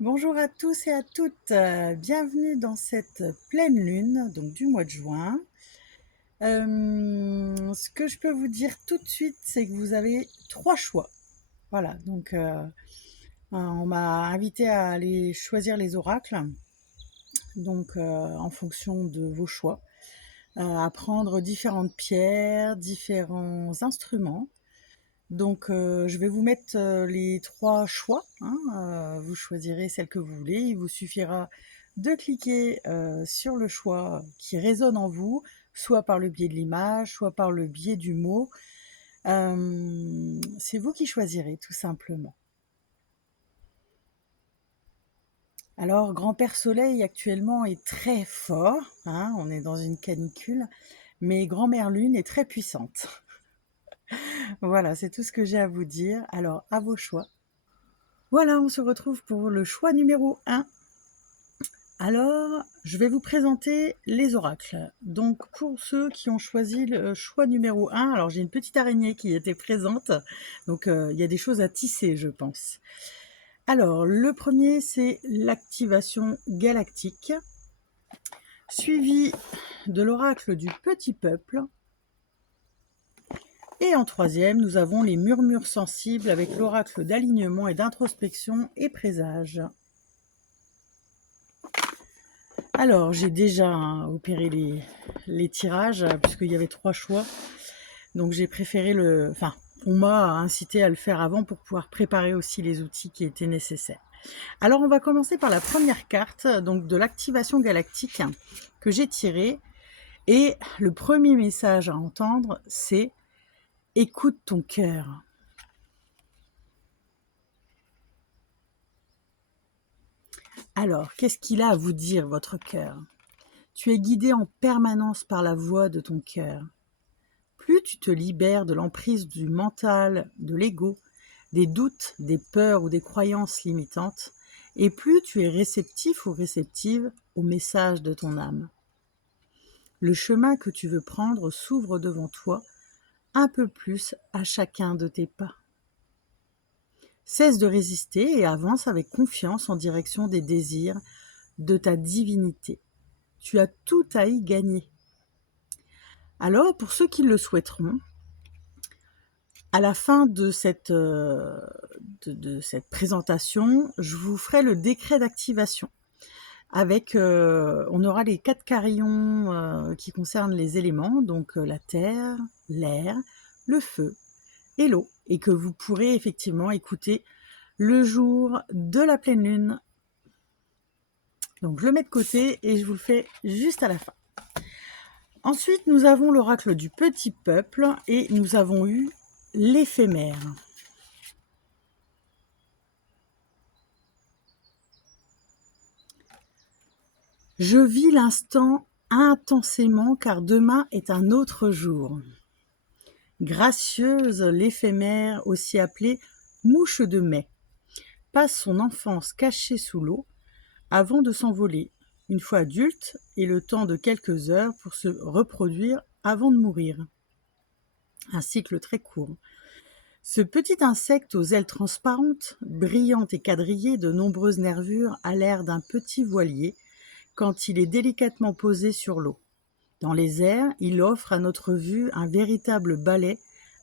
Bonjour à tous et à toutes, bienvenue dans cette pleine lune, donc du mois de juin. Ce que je peux vous dire tout de suite, c'est que vous avez 3 choix. Voilà, donc on m'a invité à aller choisir les oracles, donc en fonction de vos choix, à prendre différentes pierres, différents instruments. Donc je vais vous mettre, les 3 choix, hein, vous choisirez celle que vous voulez. Il vous suffira de cliquer, sur le choix qui résonne en vous, soit par le biais de l'image, soit par le biais du mot. C'est vous qui choisirez tout simplement. Alors Grand-Père Soleil actuellement est très fort, hein, on est dans une canicule, mais Grand-Mère Lune est très puissante. Voilà, c'est tout ce que j'ai à vous dire. Alors à vos choix. Voilà, on se retrouve pour le choix numéro 1. Alors, je vais vous présenter les oracles. Donc, pour ceux qui ont choisi le choix numéro 1, alors j'ai une petite araignée qui était présente. Donc, il y a des choses à tisser, je pense. Alors, le premier, c'est l'activation galactique, suivi de l'oracle du petit peuple. Et en troisième, nous avons les murmures sensibles avec l'oracle d'alignement et d'introspection et présage. Alors, j'ai déjà opéré les tirages, puisqu'il y avait 3 choix. Donc j'ai préféré enfin, on m'a incité à le faire avant pour pouvoir préparer aussi les outils qui étaient nécessaires. Alors on va commencer par la première carte, donc de l'activation galactique que j'ai tirée. Et le premier message à entendre, c'est « Écoute ton cœur ». Alors, qu'est-ce qu'il a à vous dire, votre cœur? Tu es guidé en permanence par la voix de ton cœur. Plus tu te libères de l'emprise du mental, de l'ego, des doutes, des peurs ou des croyances limitantes, et plus tu es réceptif ou réceptive au message de ton âme. Le chemin que tu veux prendre s'ouvre devant toi un peu plus à chacun de tes pas. Cesse de résister et avance avec confiance en direction des désirs de ta divinité. Tu as tout à y gagner. Alors, pour ceux qui le souhaiteront, à la fin de cette présentation, je vous ferai le décret d'activation. Avec, on aura les 4 carillons qui concernent les éléments, donc la terre, l'air, le feu et l'eau, et que vous pourrez effectivement écouter le jour de la pleine lune. Donc je le mets de côté et je vous le fais juste à la fin. Ensuite, nous avons l'oracle du petit peuple et nous avons eu l'éphémère. Je vis l'instant intensément car demain est un autre jour. Gracieuse l'éphémère, aussi appelée mouche de mai, passe son enfance cachée sous l'eau avant de s'envoler, une fois adulte, et le temps de quelques heures pour se reproduire avant de mourir. Un cycle très court. Ce petit insecte aux ailes transparentes, brillantes et quadrillées de nombreuses nervures, a l'air d'un petit voilier quand il est délicatement posé sur l'eau. Dans les airs, il offre à notre vue un véritable ballet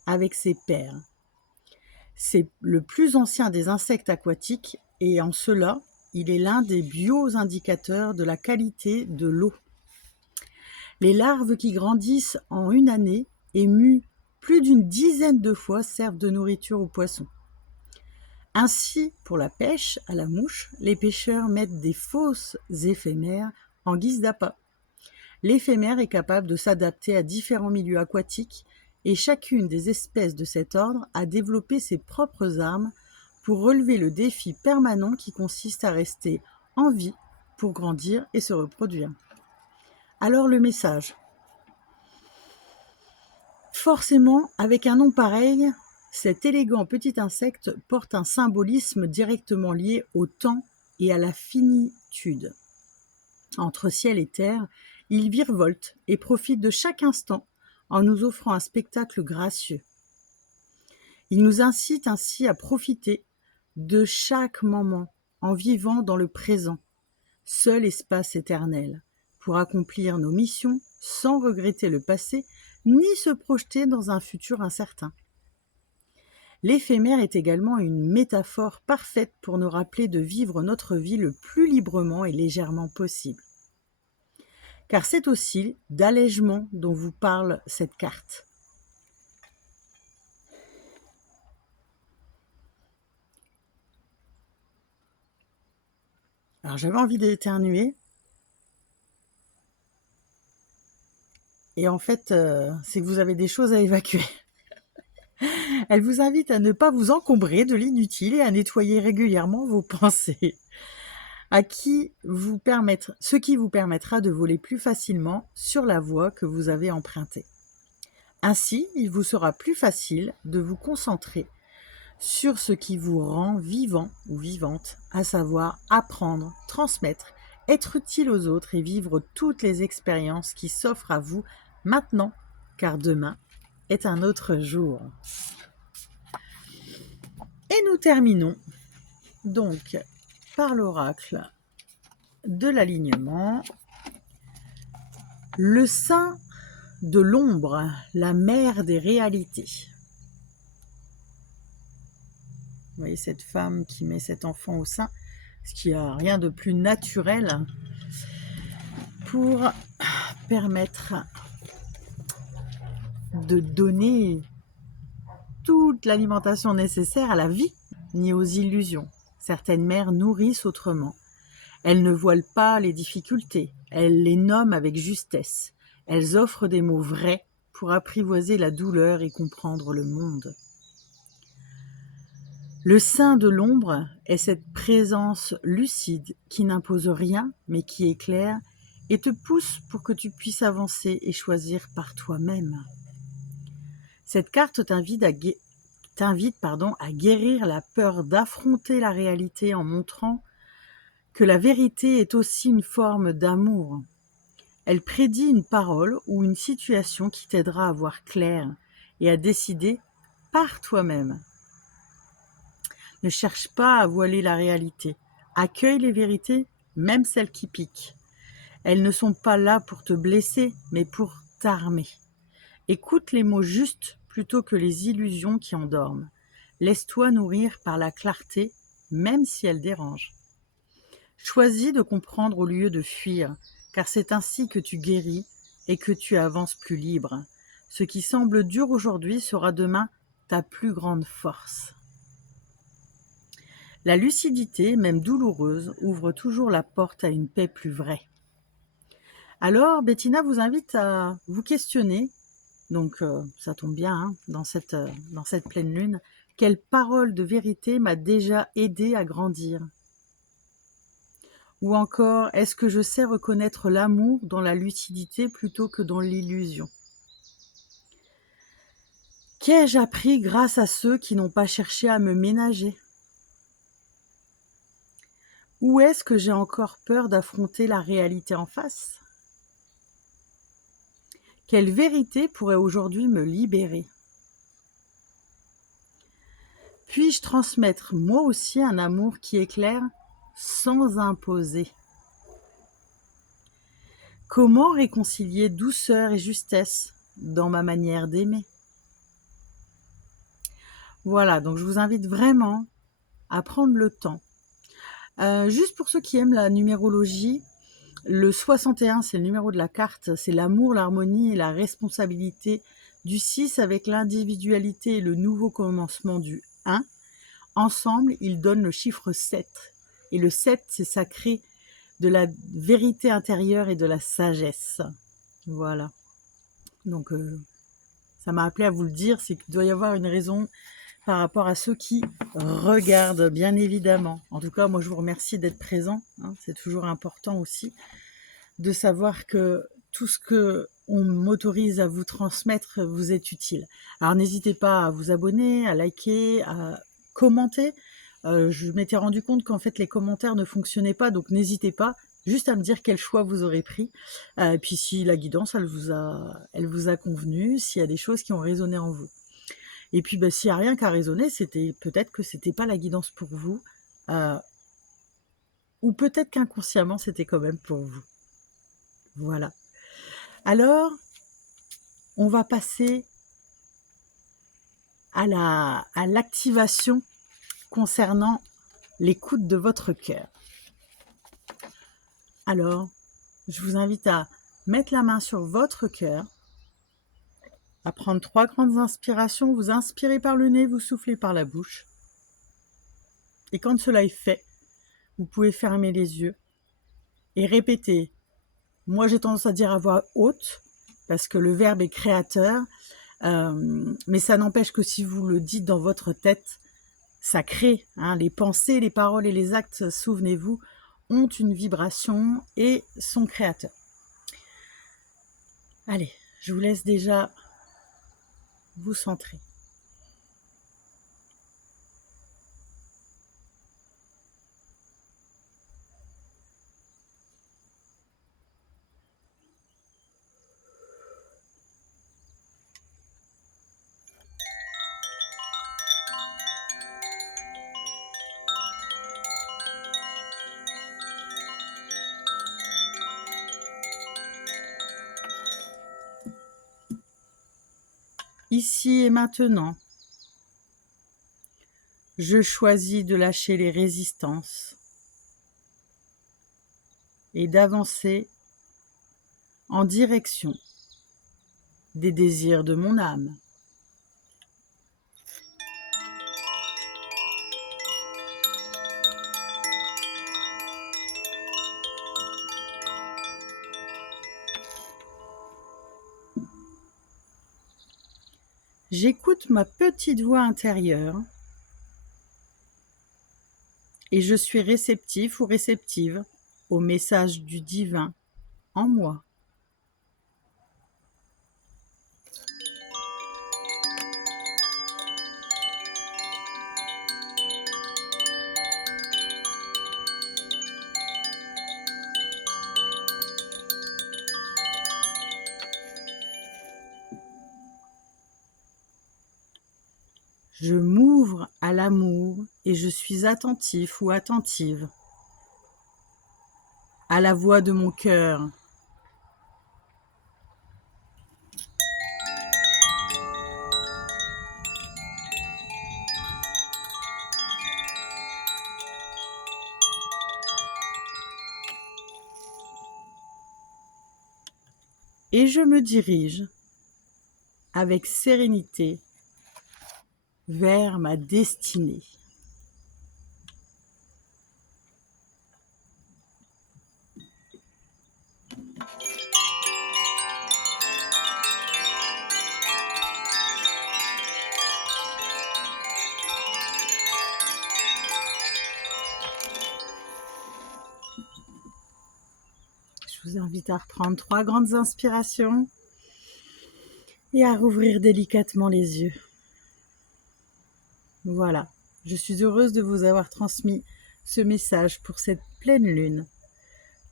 avec ses paires. C'est le plus ancien des insectes aquatiques et en cela, il est l'un des bioindicateurs de la qualité de l'eau. Les larves qui grandissent en une année et muent plus d'une dizaine de fois servent de nourriture aux poissons. Ainsi, pour la pêche à la mouche, les pêcheurs mettent des fausses éphémères en guise d'appât. L'éphémère est capable de s'adapter à différents milieux aquatiques et chacune des espèces de cet ordre a développé ses propres armes pour relever le défi permanent qui consiste à rester en vie pour grandir et se reproduire. Alors le message. Forcément, avec un nom pareil, cet élégant petit insecte porte un symbolisme directement lié au temps et à la finitude. Entre ciel et terre, il virevolte et profite de chaque instant en nous offrant un spectacle gracieux. Il nous incite ainsi à profiter de chaque moment en vivant dans le présent, seul espace éternel, pour accomplir nos missions sans regretter le passé, ni se projeter dans un futur incertain. L'éphémère est également une métaphore parfaite pour nous rappeler de vivre notre vie le plus librement et légèrement possible. Car c'est aussi d'allègement dont vous parle cette carte. Alors j'avais envie d'éternuer. Et en fait, c'est que vous avez des choses à évacuer. Elle vous invite à ne pas vous encombrer de l'inutile et à nettoyer régulièrement vos pensées. Ce qui vous permettra de voler plus facilement sur la voie que vous avez empruntée. Ainsi, il vous sera plus facile de vous concentrer sur ce qui vous rend vivant ou vivante, à savoir apprendre, transmettre, être utile aux autres et vivre toutes les expériences qui s'offrent à vous maintenant, car demain est un autre jour. Et nous terminons donc par l'oracle de l'alignement. Le sein de l'ombre, la mère des réalités. Vous voyez cette femme qui met cet enfant au sein, ce qui n'a rien de plus naturel pour permettre de donner toute l'alimentation nécessaire à la vie, ni aux illusions. Certaines mères nourrissent autrement. Elles ne voilent pas les difficultés, elles les nomment avec justesse. Elles offrent des mots vrais pour apprivoiser la douleur et comprendre le monde. Le sein de l'ombre est cette présence lucide qui n'impose rien, mais qui éclaire et te pousse pour que tu puisses avancer et choisir par toi-même. Cette carte t'invite à guérir la peur d'affronter la réalité en montrant que la vérité est aussi une forme d'amour. Elle prédit une parole ou une situation qui t'aidera à voir clair et à décider par toi-même. Ne cherche pas à voiler la réalité. Accueille les vérités, même celles qui piquent. Elles ne sont pas là pour te blesser, mais pour t'armer. Écoute les mots justes plutôt que les illusions qui endorment. Laisse-toi nourrir par la clarté, même si elle dérange. Choisis de comprendre au lieu de fuir, car c'est ainsi que tu guéris et que tu avances plus libre. Ce qui semble dur aujourd'hui sera demain ta plus grande force. La lucidité, même douloureuse, ouvre toujours la porte à une paix plus vraie. Alors, Bettina vous invite à vous questionner, donc ça tombe bien, hein, dans cette pleine lune, quelle parole de vérité m'a déjà aidé à grandir ? Ou encore, est-ce que je sais reconnaître l'amour dans la lucidité plutôt que dans l'illusion ? Qu'ai-je appris grâce à ceux qui n'ont pas cherché à me ménager ? Ou est-ce que j'ai encore peur d'affronter la réalité en face ? Quelle vérité pourrait aujourd'hui me libérer ? Puis-je transmettre moi aussi un amour qui éclaire sans imposer ? Comment réconcilier douceur et justesse dans ma manière d'aimer ? Voilà, donc je vous invite vraiment à prendre le temps. Juste pour ceux qui aiment la numérologie, le 61, c'est le numéro de la carte, c'est l'amour, l'harmonie et la responsabilité. Du 6 avec l'individualité et le nouveau commencement du 1. Ensemble, ils donnent le chiffre 7. Et le 7, c'est sacré de la vérité intérieure et de la sagesse. Voilà. Donc, ça m'a appelé à vous le dire, c'est qu'il doit y avoir une raison par rapport à ceux qui regardent, bien évidemment. En tout cas, moi, je vous remercie d'être présent. Hein, c'est toujours important aussi de savoir que tout ce que on m'autorise à vous transmettre vous est utile. Alors, n'hésitez pas à vous abonner, à liker, à commenter. Je m'étais rendu compte qu'en fait, les commentaires ne fonctionnaient pas, donc n'hésitez pas juste à me dire quel choix vous aurez pris. Et puis, si la guidance, elle vous a convenu, s'il y a des choses qui ont résonné en vous. Et puis, s'il n'y a rien qu'à résonner, peut-être que c'était pas la guidance pour vous. Ou peut-être qu'inconsciemment, c'était quand même pour vous. Voilà. Alors, on va passer à l'activation concernant l'écoute de votre cœur. Alors, je vous invite à mettre la main sur votre cœur, à prendre 3 grandes inspirations. Vous inspirez par le nez, vous soufflez par la bouche. Et quand cela est fait, vous pouvez fermer les yeux et répéter. Moi, j'ai tendance à dire à voix haute, parce que le verbe est créateur, mais ça n'empêche que si vous le dites dans votre tête, ça crée. Les pensées, les paroles et les actes, souvenez-vous, ont une vibration et sont créateurs. Allez, je vous laisse déjà vous centrer. Ici et maintenant, je choisis de lâcher les résistances et d'avancer en direction des désirs de mon âme. J'écoute ma petite voix intérieure et je suis réceptif ou réceptive au message du divin en moi. Je m'ouvre à l'amour et je suis attentif ou attentive à la voix de mon cœur. Et je me dirige avec sérénité vers ma destinée. Je vous invite à reprendre 3 grandes inspirations et à rouvrir délicatement les yeux. Voilà, je suis heureuse de vous avoir transmis ce message pour cette pleine lune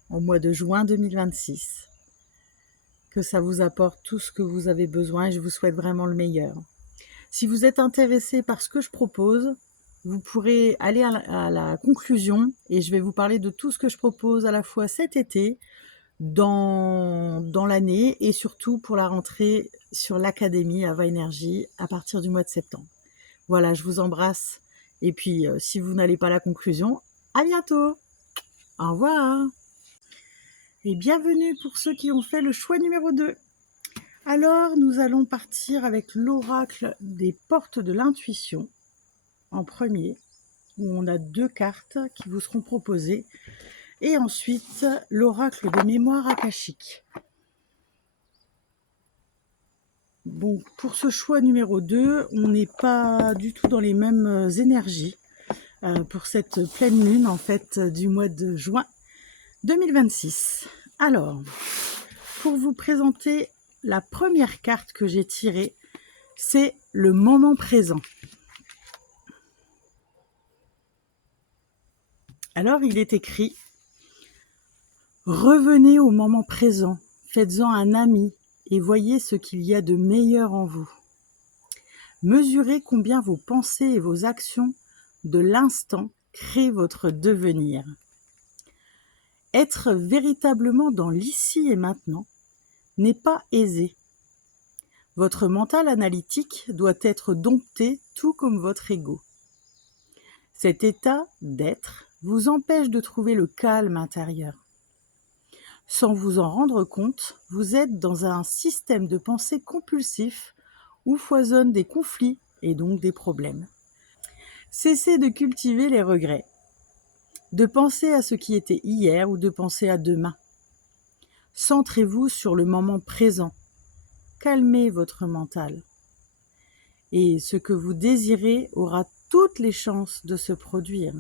au mois de juin 2026. Que ça vous apporte tout ce que vous avez besoin et je vous souhaite vraiment le meilleur. Si vous êtes intéressé par ce que je propose, vous pourrez aller à la conclusion et je vais vous parler de tout ce que je propose à la fois cet été, dans l'année et surtout pour la rentrée sur l'Académie Ava Énergie à partir du mois de septembre. Voilà, je vous embrasse et puis si vous n'allez pas à la conclusion, à bientôt. Au revoir. Et bienvenue pour ceux qui ont fait le choix numéro 2. Alors, nous allons partir avec l'oracle des portes de l'intuition en premier, où on a 2 cartes qui vous seront proposées, et ensuite l'oracle des mémoires akashiques. Bon, pour ce choix numéro 2, on n'est pas du tout dans les mêmes énergies pour cette pleine lune en fait du mois de juin 2026. Alors, pour vous présenter la première carte que j'ai tirée, c'est le moment présent. Alors, il est écrit « Revenez au moment présent, faites-en un ami et voyez ce qu'il y a de meilleur en vous. Mesurez combien vos pensées et vos actions de l'instant créent votre devenir. Être véritablement dans l'ici et maintenant n'est pas aisé. Votre mental analytique doit être dompté tout comme votre ego. Cet état d'être vous empêche de trouver le calme intérieur. Sans vous en rendre compte, vous êtes dans un système de pensée compulsif où foisonnent des conflits et donc des problèmes. Cessez de cultiver les regrets, de penser à ce qui était hier ou de penser à demain. Centrez-vous sur le moment présent. Calmez votre mental. Et ce que vous désirez aura toutes les chances de se produire.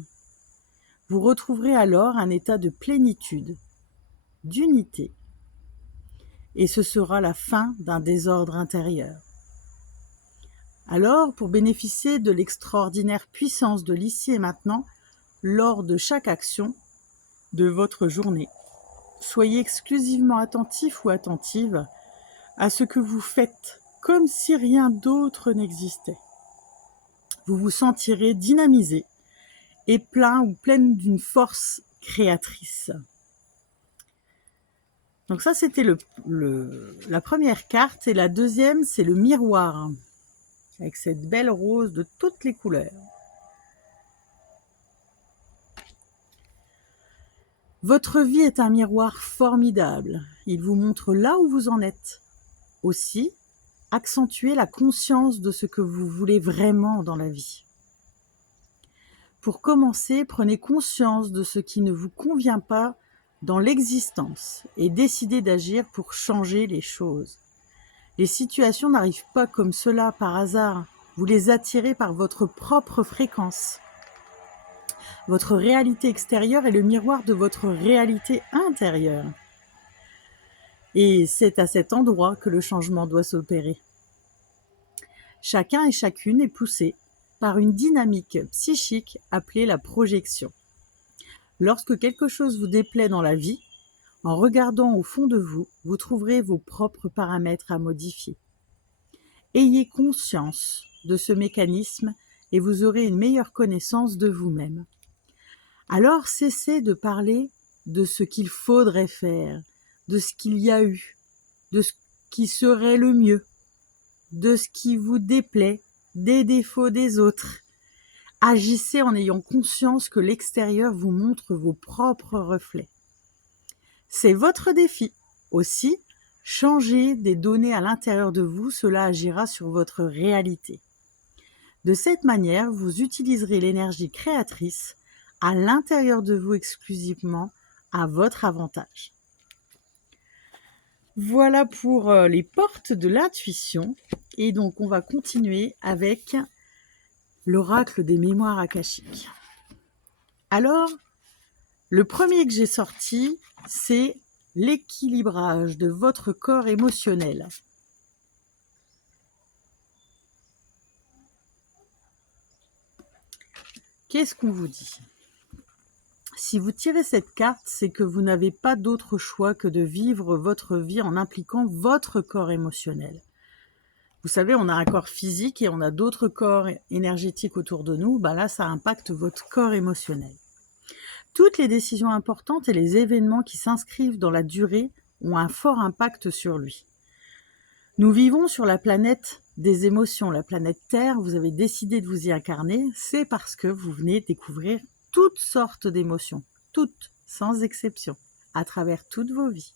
Vous retrouverez alors un état de plénitude, d'unité. Et ce sera la fin d'un désordre intérieur. Alors, pour bénéficier de l'extraordinaire puissance de l'ici et maintenant, lors de chaque action de votre journée, soyez exclusivement attentif ou attentive à ce que vous faites, comme si rien d'autre n'existait. Vous vous sentirez dynamisé et plein ou pleine d'une force créatrice. Donc ça, c'était la première carte. Et la deuxième, c'est le miroir, avec cette belle rose de toutes les couleurs. Votre vie est un miroir formidable. Il vous montre là où vous en êtes. Aussi, accentuez la conscience de ce que vous voulez vraiment dans la vie. Pour commencer, prenez conscience de ce qui ne vous convient pas dans l'existence et décidez d'agir pour changer les choses. Les situations n'arrivent pas comme cela par hasard. Vous les attirez par votre propre fréquence. Votre réalité extérieure est le miroir de votre réalité intérieure. Et c'est à cet endroit que le changement doit s'opérer. Chacun et chacune est poussé par une dynamique psychique appelée la projection. Lorsque quelque chose vous déplaît dans la vie, en regardant au fond de vous, vous trouverez vos propres paramètres à modifier. Ayez conscience de ce mécanisme et vous aurez une meilleure connaissance de vous-même. Alors cessez de parler de ce qu'il faudrait faire, de ce qu'il y a eu, de ce qui serait le mieux, de ce qui vous déplaît, des défauts des autres. Agissez en ayant conscience que l'extérieur vous montre vos propres reflets. C'est votre défi. Aussi, changez des données à l'intérieur de vous, cela agira sur votre réalité. De cette manière, vous utiliserez l'énergie créatrice à l'intérieur de vous exclusivement à votre avantage. Voilà pour les portes de l'intuition. Et donc, on va continuer avec l'oracle des mémoires akashiques. Alors, le premier que j'ai sorti, c'est l'équilibrage de votre corps émotionnel. Qu'est-ce qu'on vous dit ? Si vous tirez cette carte, c'est que vous n'avez pas d'autre choix que de vivre votre vie en impliquant votre corps émotionnel. Vous savez, on a un corps physique et on a d'autres corps énergétiques autour de nous. Là, ça impacte votre corps émotionnel. Toutes les décisions importantes et les événements qui s'inscrivent dans la durée ont un fort impact sur lui. Nous vivons sur la planète des émotions, la planète Terre. Vous avez décidé de vous y incarner, c'est parce que vous venez découvrir toutes sortes d'émotions, toutes, sans exception, à travers toutes vos vies.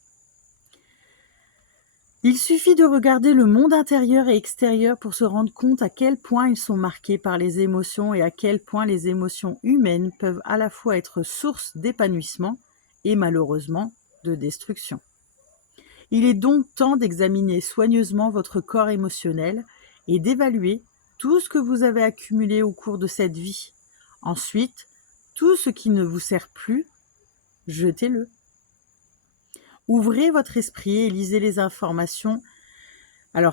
Il suffit de regarder le monde intérieur et extérieur pour se rendre compte à quel point ils sont marqués par les émotions et à quel point les émotions humaines peuvent à la fois être source d'épanouissement et malheureusement de destruction. Il est donc temps d'examiner soigneusement votre corps émotionnel et d'évaluer tout ce que vous avez accumulé au cours de cette vie. Ensuite, tout ce qui ne vous sert plus, jetez-le. Ouvrez votre esprit et lisez les informations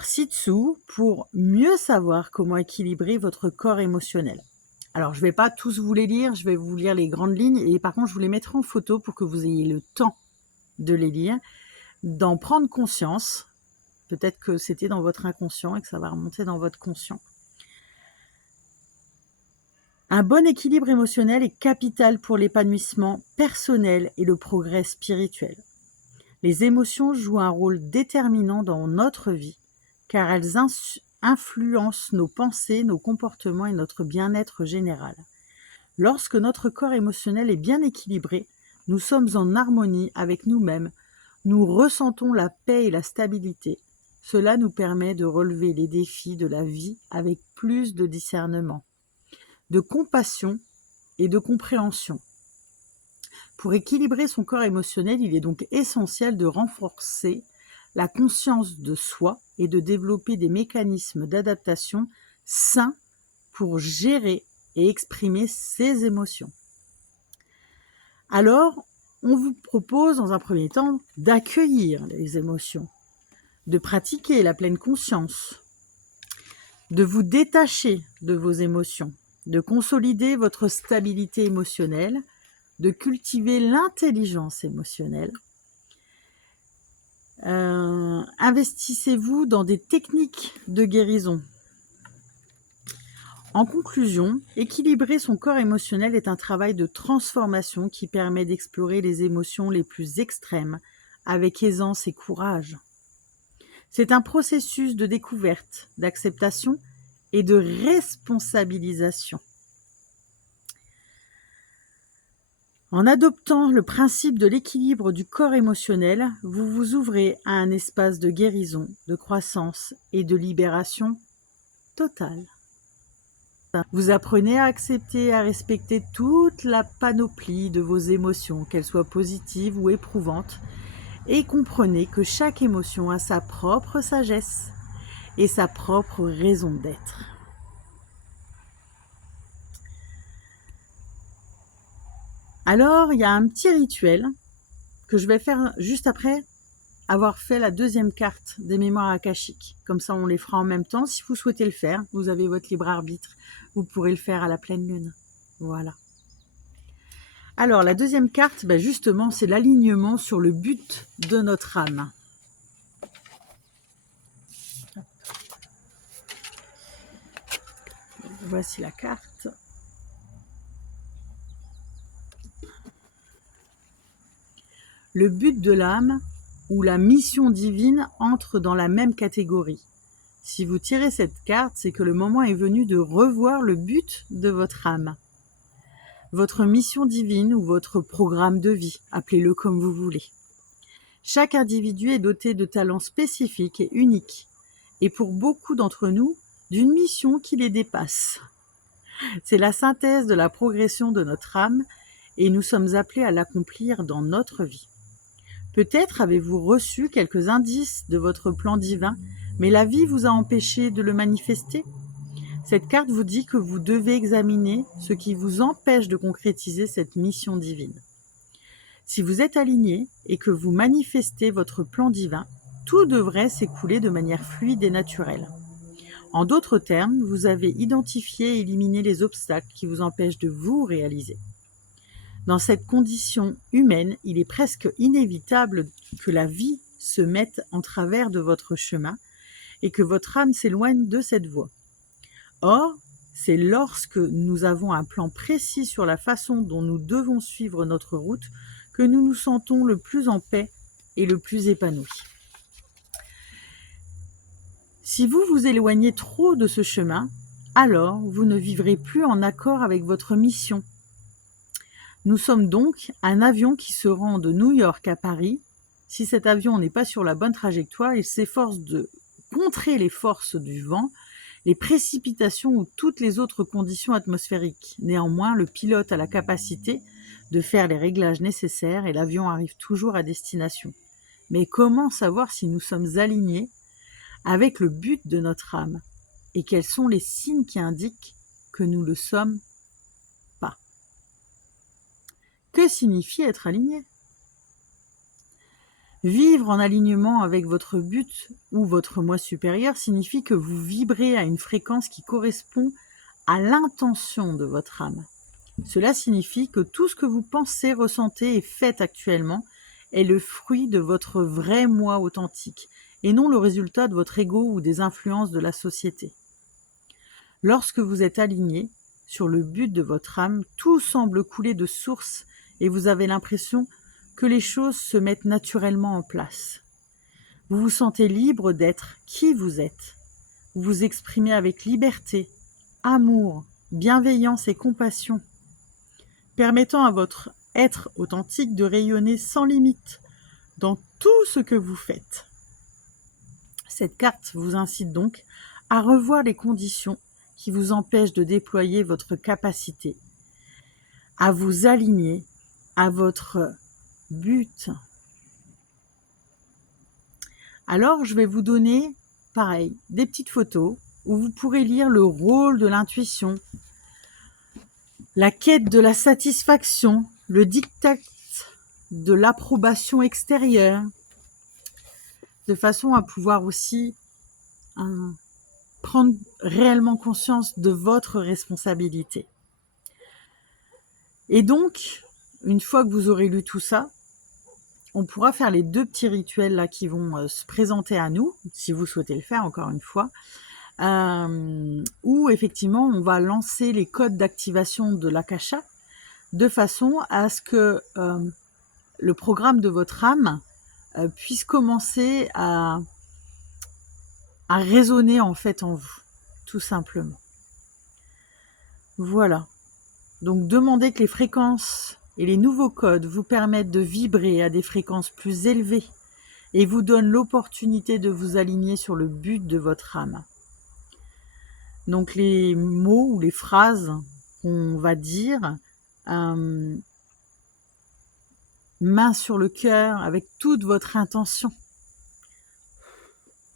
ci-dessous pour mieux savoir comment équilibrer votre corps émotionnel. Alors, je ne vais pas tous vous les lire, je vais vous lire les grandes lignes et par contre, je vous les mettrai en photo pour que vous ayez le temps de les lire, d'en prendre conscience. Peut-être que c'était dans votre inconscient et que ça va remonter dans votre conscient. Un bon équilibre émotionnel est capital pour l'épanouissement personnel et le progrès spirituel. Les émotions jouent un rôle déterminant dans notre vie, car elles influencent nos pensées, nos comportements et notre bien-être général. Lorsque notre corps émotionnel est bien équilibré, nous sommes en harmonie avec nous-mêmes, nous ressentons la paix et la stabilité. Cela nous permet de relever les défis de la vie avec plus de discernement, de compassion et de compréhension. Pour équilibrer son corps émotionnel, il est donc essentiel de renforcer la conscience de soi et de développer des mécanismes d'adaptation sains pour gérer et exprimer ses émotions. Alors, on vous propose dans un premier temps d'accueillir les émotions, de pratiquer la pleine conscience, de vous détacher de vos émotions, de consolider votre stabilité émotionnelle, de cultiver l'intelligence émotionnelle. Investissez-vous dans des techniques de guérison. En conclusion, équilibrer son corps émotionnel est un travail de transformation qui permet d'explorer les émotions les plus extrêmes avec aisance et courage. C'est un processus de découverte, d'acceptation et de responsabilisation. En adoptant le principe de l'équilibre du corps émotionnel, vous vous ouvrez à un espace de guérison, de croissance et de libération totale. Vous apprenez à accepter et à respecter toute la panoplie de vos émotions, qu'elles soient positives ou éprouvantes, et comprenez que chaque émotion a sa propre sagesse et sa propre raison d'être. Alors, il y a un petit rituel que je vais faire juste après avoir fait la deuxième carte des mémoires akashiques. Comme ça, on les fera en même temps. Si vous souhaitez le faire, vous avez votre libre arbitre. Vous pourrez le faire à la pleine lune. Voilà. Alors, la deuxième carte, justement, c'est l'alignement sur le but de notre âme. Voici la carte. Le but de l'âme ou la mission divine entre dans la même catégorie. Si vous tirez cette carte, c'est que le moment est venu de revoir le but de votre âme. Votre mission divine ou votre programme de vie, appelez-le comme vous voulez. Chaque individu est doté de talents spécifiques et uniques, et pour beaucoup d'entre nous, d'une mission qui les dépasse. C'est la synthèse de la progression de notre âme, et nous sommes appelés à l'accomplir dans notre vie. Peut-être avez-vous reçu quelques indices de votre plan divin, mais la vie vous a empêché de le manifester. Cette carte vous dit que vous devez examiner ce qui vous empêche de concrétiser cette mission divine. Si vous êtes aligné et que vous manifestez votre plan divin, tout devrait s'écouler de manière fluide et naturelle. En d'autres termes, vous avez identifié et éliminé les obstacles qui vous empêchent de vous réaliser. Dans cette condition humaine, il est presque inévitable que la vie se mette en travers de votre chemin et que votre âme s'éloigne de cette voie. Or, c'est lorsque nous avons un plan précis sur la façon dont nous devons suivre notre route que nous nous sentons le plus en paix et le plus épanouis. Si vous vous éloignez trop de ce chemin, alors vous ne vivrez plus en accord avec votre mission. Nous sommes donc un avion qui se rend de New York à Paris. Si cet avion n'est pas sur la bonne trajectoire, il s'efforce de contrer les forces du vent, les précipitations ou toutes les autres conditions atmosphériques. Néanmoins, le pilote a la capacité de faire les réglages nécessaires et l'avion arrive toujours à destination. Mais comment savoir si nous sommes alignés avec le but de notre âme et quels sont les signes qui indiquent que nous le sommes pas? Que signifie être aligné? Vivre en alignement avec votre but ou votre moi supérieur signifie que vous vibrez à une fréquence qui correspond à l'intention de votre âme. Cela signifie que tout ce que vous pensez, ressentez et faites actuellement est le fruit de votre vrai moi authentique et non le résultat de votre ego ou des influences de la société. Lorsque vous êtes aligné, sur le but de votre âme, tout semble couler de source et vous avez l'impression que les choses se mettent naturellement en place. Vous vous sentez libre d'être qui vous êtes. Vous vous exprimez avec liberté, amour, bienveillance et compassion, permettant à votre être authentique de rayonner sans limite dans tout ce que vous faites. Cette carte vous incite donc à revoir les conditions qui vous empêchent de déployer votre capacité, à vous aligner à votre but. Alors, je vais vous donner, pareil, des petites photos où vous pourrez lire le rôle de l'intuition, la quête de la satisfaction, le diktat de l'approbation extérieure, de façon à pouvoir aussi prendre réellement conscience de votre responsabilité. Et donc, une fois que vous aurez lu tout ça, on pourra faire les 2 petits rituels là qui vont se présenter à nous, si vous souhaitez le faire encore une fois, où effectivement on va lancer les codes d'activation de l'Akasha de façon à ce que le programme de votre âme puisse commencer à résonner en fait en vous, tout simplement. Voilà. Donc demandez que les fréquences et les nouveaux codes vous permettent de vibrer à des fréquences plus élevées et vous donnent l'opportunité de vous aligner sur le but de votre âme. Donc les mots ou les phrases qu'on va dire, main sur le cœur avec toute votre intention.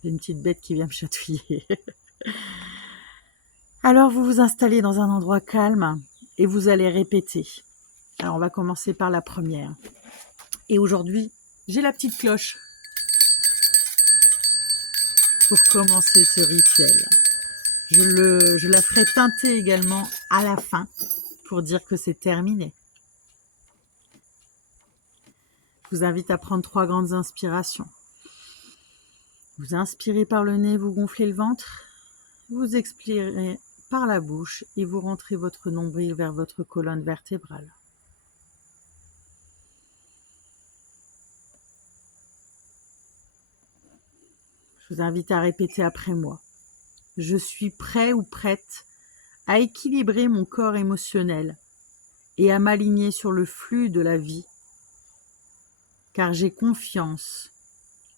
J'ai une petite bête qui vient me chatouiller. Alors vous vous installez dans un endroit calme et vous allez répéter. Alors on va commencer par la première. Et aujourd'hui, j'ai la petite cloche pour commencer ce rituel. Je la ferai teinter également à la fin pour dire que c'est terminé. Je vous invite à prendre 3 grandes inspirations. Vous inspirez par le nez, vous gonflez le ventre. Vous expirez par la bouche et vous rentrez votre nombril vers votre colonne vertébrale. Je vous invite à répéter après moi. Je suis prêt ou prête à équilibrer mon corps émotionnel et à m'aligner sur le flux de la vie, car j'ai confiance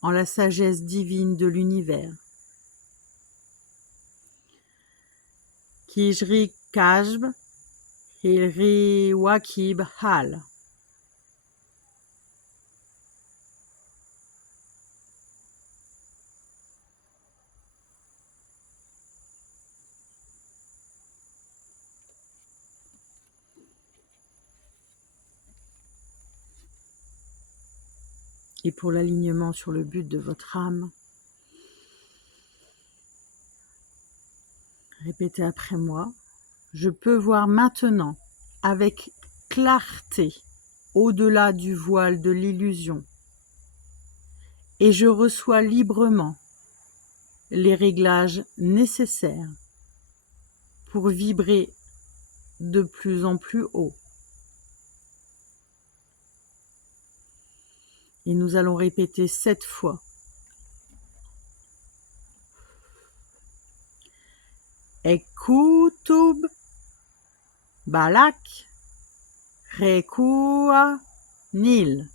en la sagesse divine de l'univers. Kijri Kajb Hilri Wakib Hal. Et pour l'alignement sur le but de votre âme, répétez après moi. Je peux voir maintenant avec clarté au-delà du voile de l'illusion et je reçois librement les réglages nécessaires pour vibrer de plus en plus haut. Et nous allons répéter 7 fois. Ekutub Balak Rekua Nil.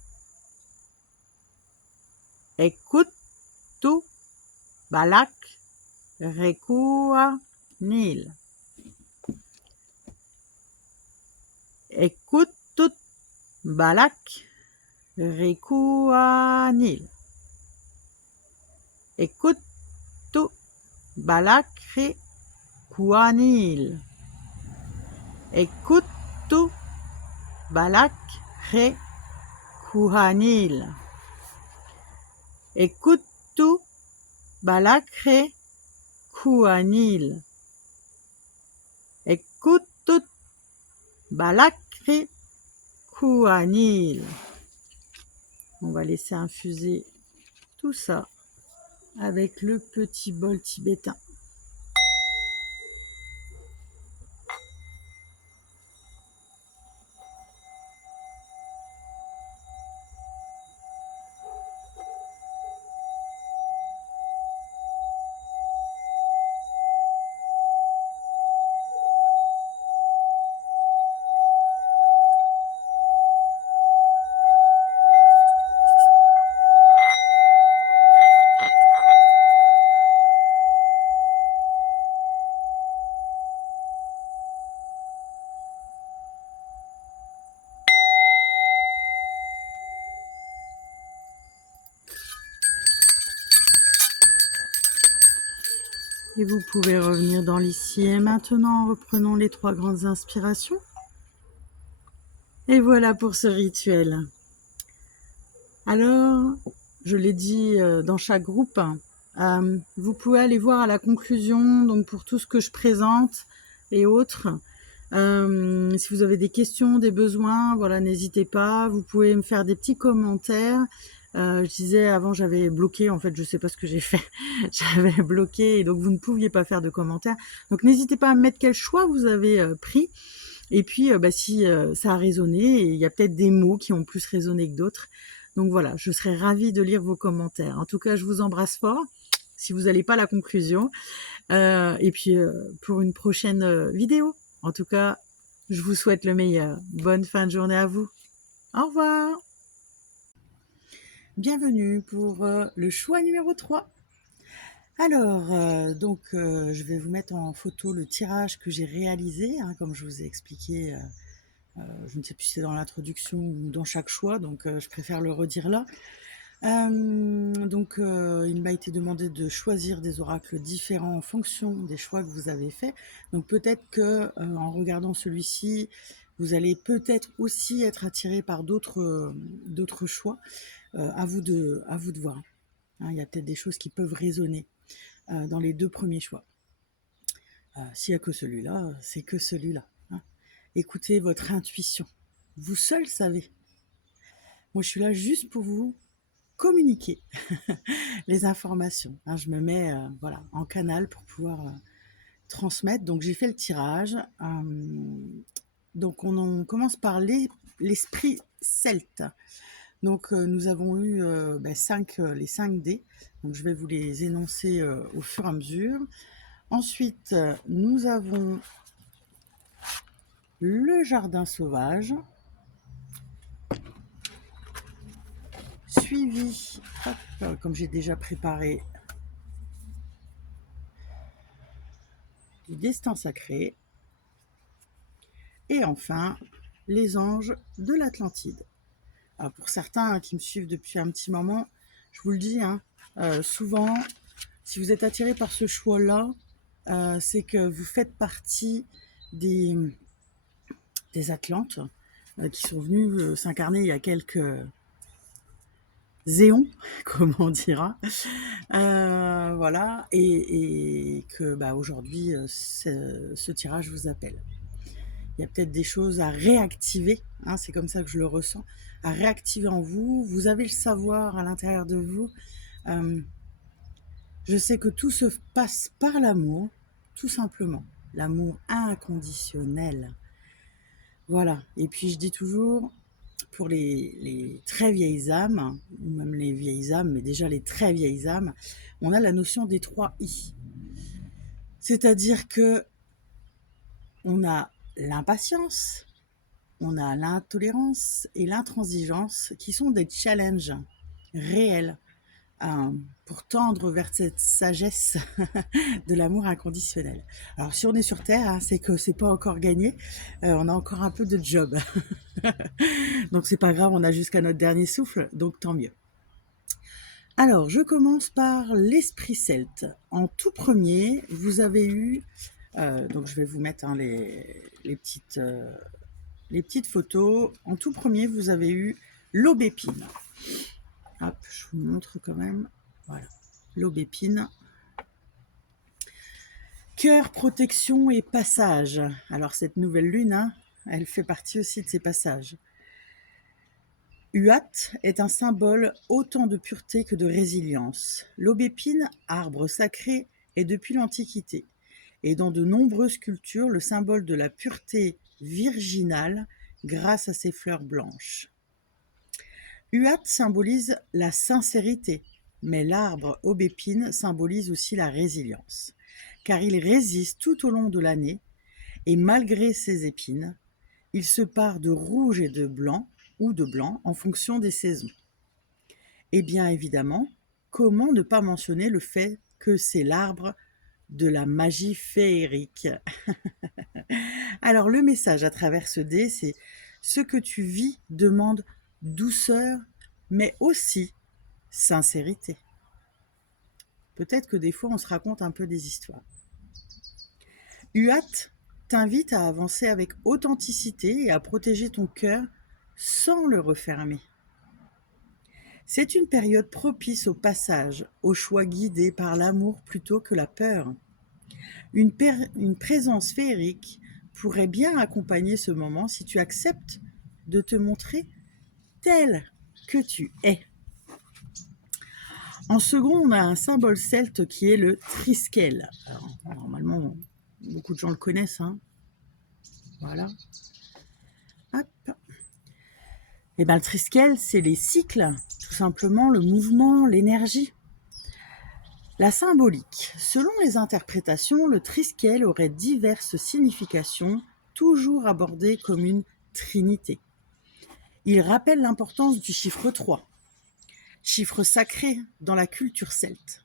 Ekutu Balak Rekua Nil. Ekutut Balak Rekua Nil. Ekutu Balak Rekua Nil. Ekutu Balak Rekua Nil. Ekutu Balak Rekua Nil. Ekutut Balak Rekua Nil. On va laisser infuser tout ça avec le petit bol tibétain. Et vous pouvez revenir dans l'ici et maintenant. Reprenons les 3 grandes inspirations. Et voilà pour ce rituel. Alors, je l'ai dit dans chaque groupe, vous pouvez aller voir à la conclusion, donc pour tout ce que je présente et autres. Si vous avez des questions, des besoins, voilà, n'hésitez pas. Vous pouvez me faire des petits commentaires. Je disais avant, j'avais bloqué, en fait, je sais pas ce que j'ai fait. J'avais bloqué et donc vous ne pouviez pas faire de commentaires. Donc n'hésitez pas à me mettre quel choix vous avez pris. Et puis, si ça a résonné, il y a peut-être des mots qui ont plus résonné que d'autres. Donc voilà, je serais ravie de lire vos commentaires. En tout cas, je vous embrasse fort, si vous n'allez pas à la conclusion. Et puis, pour une prochaine vidéo. En tout cas, je vous souhaite le meilleur. Bonne fin de journée à vous. Au revoir. Bienvenue pour le choix numéro 3. Alors, je vais vous mettre en photo le tirage que j'ai réalisé, hein, comme je vous ai expliqué. Je ne sais plus si c'est dans l'introduction ou dans chaque choix, donc je préfère le redire là. Il m'a été demandé de choisir des oracles différents en fonction des choix que vous avez faits. Donc peut-être que en regardant celui-ci, vous allez peut-être aussi être attiré par d'autres choix. À vous de voir. Hein, il y a peut-être des choses qui peuvent résonner dans les 2 premiers choix. S'il n'y a que celui-là, c'est que celui-là. Hein. Écoutez votre intuition. Vous seul savez. Moi, je suis là juste pour vous communiquer les informations. Hein, je me mets en canal pour pouvoir transmettre. Donc, j'ai fait le tirage. Donc, on commence par l'esprit celte. Donc, nous avons eu les 5 dés. Donc, je vais vous les énoncer au fur et à mesure. Ensuite, nous avons le jardin sauvage, suivi, comme j'ai déjà préparé, du destin sacré, et enfin, les anges de l'Atlantide. Alors, pour certains qui me suivent depuis un petit moment, je vous le dis, hein, souvent, si vous êtes attiré par ce choix-là, c'est que vous faites partie des Atlantes qui sont venus s'incarner il y a quelques éons, comme on dira. Voilà, et que aujourd'hui, ce tirage vous appelle. Il y a peut-être des choses à réactiver, hein, c'est comme ça que je le ressens, à réactiver en vous. Vous avez le savoir à l'intérieur de vous. Je sais que tout se passe par l'amour, tout simplement. L'amour inconditionnel. Voilà. Et puis je dis toujours, pour les très vieilles âmes, ou même les vieilles âmes, mais déjà les très vieilles âmes, on a la notion des 3 I. C'est-à-dire que on a l'impatience, on a l'intolérance et l'intransigeance qui sont des challenges réels pour tendre vers cette sagesse de l'amour inconditionnel. Alors si on est sur Terre, hein, c'est que c'est pas encore gagné, on a encore un peu de job. Donc c'est pas grave, on a jusqu'à notre dernier souffle, donc tant mieux. Alors je commence par l'esprit celte. En tout premier, vous avez eu, donc je vais vous mettre les petites photos. En tout premier, vous avez eu l'aubépine. Hop, je vous montre quand même. Voilà, l'aubépine. Cœur, protection et passage. Alors cette nouvelle lune, hein, elle fait partie aussi de ces passages. Uat est un symbole autant de pureté que de résilience. L'aubépine, arbre sacré, est depuis l'Antiquité. Et dans de nombreuses cultures, le symbole de la pureté virginale grâce à ses fleurs blanches. Uat symbolise la sincérité, mais l'arbre aubépine symbolise aussi la résilience, car il résiste tout au long de l'année, et malgré ses épines, il se pare de rouge et de blanc, ou de blanc, en fonction des saisons. Et bien évidemment, comment ne pas mentionner le fait que c'est l'arbre de la magie féerique. Alors le message à travers ce dé, c'est ce que tu vis demande douceur, mais aussi sincérité. Peut-être que des fois, on se raconte un peu des histoires. Uat t'invite à avancer avec authenticité et à protéger ton cœur sans le refermer. C'est une période propice au passage, au choix guidé par l'amour plutôt que la peur. Une présence féerique pourrait bien accompagner ce moment si tu acceptes de te montrer tel que tu es. En second, on a un symbole celte qui est le triskel. Alors, normalement, beaucoup de gens le connaissent. Voilà. Hop. Et le triskel, c'est les cycles, tout simplement, le mouvement, l'énergie. La symbolique. Selon les interprétations, le triskel aurait diverses significations, toujours abordées comme une trinité. Il rappelle l'importance du chiffre 3, chiffre sacré dans la culture celte.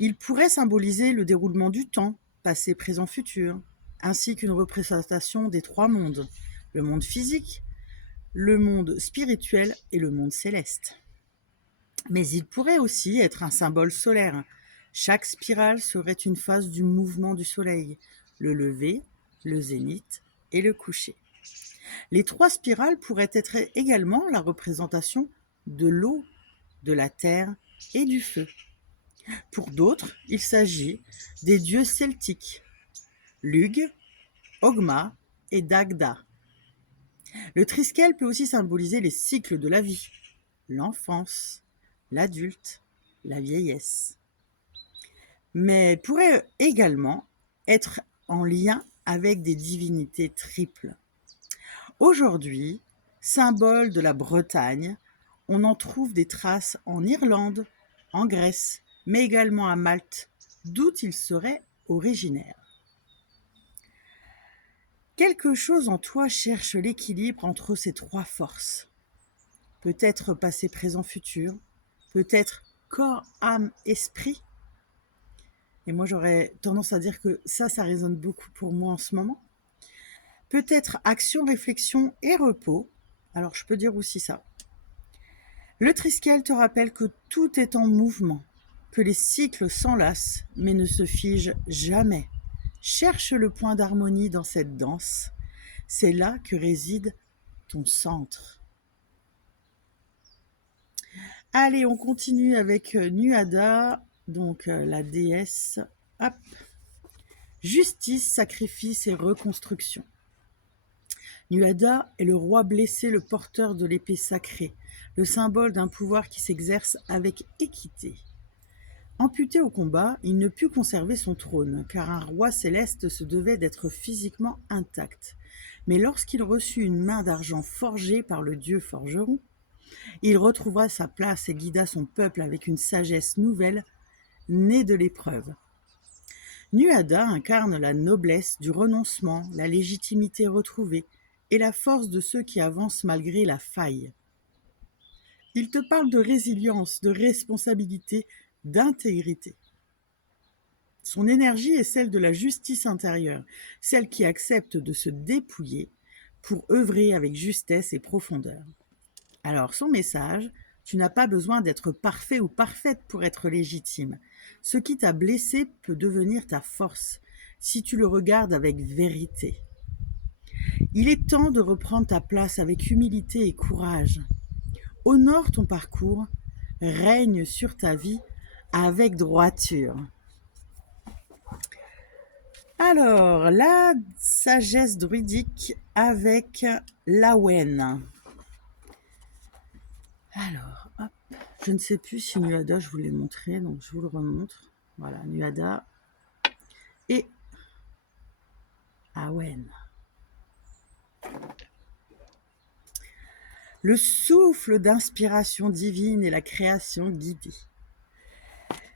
Il pourrait symboliser le déroulement du temps, passé, présent, futur, ainsi qu'une représentation des 3 mondes, le monde physique, le monde spirituel et le monde céleste. Mais il pourrait aussi être un symbole solaire. Chaque spirale serait une phase du mouvement du soleil, le lever, le zénith et le coucher. Les 3 spirales pourraient être également la représentation de l'eau, de la terre et du feu. Pour d'autres, il s'agit des dieux celtiques, Lugh, Ogma et Dagda. Le triskel peut aussi symboliser les cycles de la vie, l'enfance, l'adulte, la vieillesse. Mais pourrait également être en lien avec des divinités triples. Aujourd'hui, symbole de la Bretagne, on en trouve des traces en Irlande, en Grèce, mais également à Malte, d'où il serait originaire. Quelque chose en toi cherche l'équilibre entre ces 3 forces. Peut-être passé, présent, futur, peut-être corps, âme, esprit. Et moi, j'aurais tendance à dire que ça résonne beaucoup pour moi en ce moment. Peut-être action, réflexion et repos. Alors, je peux dire aussi ça. Le triskel te rappelle que tout est en mouvement, que les cycles s'enlacent mais ne se figent jamais. Cherche le point d'harmonie dans cette danse. C'est là que réside ton centre. Allez, on continue avec Nuada, donc la déesse. Hop. Justice, sacrifice et reconstruction. Nuada est le roi blessé, le porteur de l'épée sacrée, le symbole d'un pouvoir qui s'exerce avec équité. Amputé au combat, il ne put conserver son trône, car un roi céleste se devait d'être physiquement intact. Mais lorsqu'il reçut une main d'argent forgée par le dieu forgeron, il retrouva sa place et guida son peuple avec une sagesse nouvelle, née de l'épreuve. Nuada incarne la noblesse du renoncement, la légitimité retrouvée et la force de ceux qui avancent malgré la faille. Il te parle de résilience, de responsabilité, d'intégrité. Son énergie est celle de la justice intérieure, celle qui accepte de se dépouiller pour œuvrer avec justesse et profondeur. Alors, son message, tu n'as pas besoin d'être parfait ou parfaite pour être légitime. Ce qui t'a blessé peut devenir ta force, si tu le regardes avec vérité. Il est temps de reprendre ta place avec humilité et courage. Honore ton parcours, règne sur ta vie avec droiture. Alors, la sagesse druidique avec l'Awen. Alors, hop, je ne sais plus si Nuada, je vous l'ai montré, donc je vous le remontre. Voilà, Nuada et Awen. Le souffle d'inspiration divine et la création guidée.